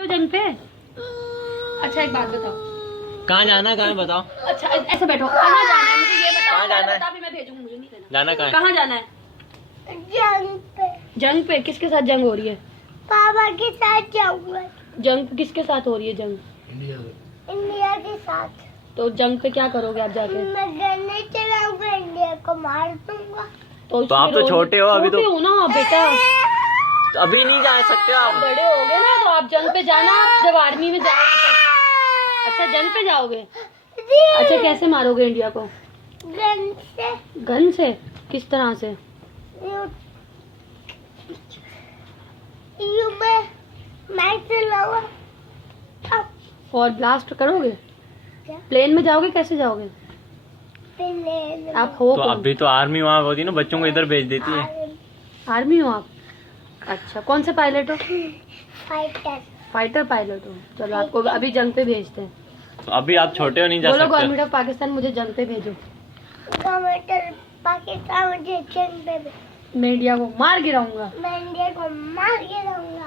क्यों जंग पे? अच्छा एक बात बताओ, कहाँ जाना है, कहाँ बताओ। अच्छा ऐसे बैठो, कहाँ जाना है मुझे ये बताओ। कहाँ जाना है? बता भी मैं भेजूंगी, मुझे नहीं देना। जाना कहाँ है? कहाँ जाना है? जंग पे। जंग पे? किसके साथ जंग हो रही है? पापा के साथ जाऊंगा। जंग किसके साथ हो रही है जंग? इंडिया के साथ। तो जंग पे क्या करोगे आप जाके? मैं गन्ने चलाऊंगा, इंडिया को मार दूंगा। तो आप तो छोटे हो अभी, तो छोटे हो ना बेटा, तो अभी नहीं जा सकते आप आप। बड़े हो गए ना, तो आप जंग पे जाना, आप जब आर्मी में जाओगे तो। अच्छा जंग पे जाओगे? अच्छा कैसे मारोगे इंडिया को? गन से। गन से? किस तरह से? मैं चलाऊंगा। और ब्लास्ट करोगे? क्या? प्लेन में जाओगे? कैसे जाओगे? प्लेन। आप हो तो कौन? अभी तो आर्मी वहाँ होती है ना, बच्चों को इधर भेज देती है। आर्मी हो आप? अच्छा कौन से पायलट हो? फाइटर। फाइटर पायलट हो। चलो आपको अभी जंग पे भेजते हैं। तो अभी आप छोटे हो, नहीं जा बोलो सकते। गवर्नमेंट ऑफ पाकिस्तान मुझे जंग पे भेजो। गवर्नमेंट पाकिस्तान मुझे जंग पे। मैं इंडिया को मार गिराऊंगा। मैं इंडिया को मार के रहूंगा।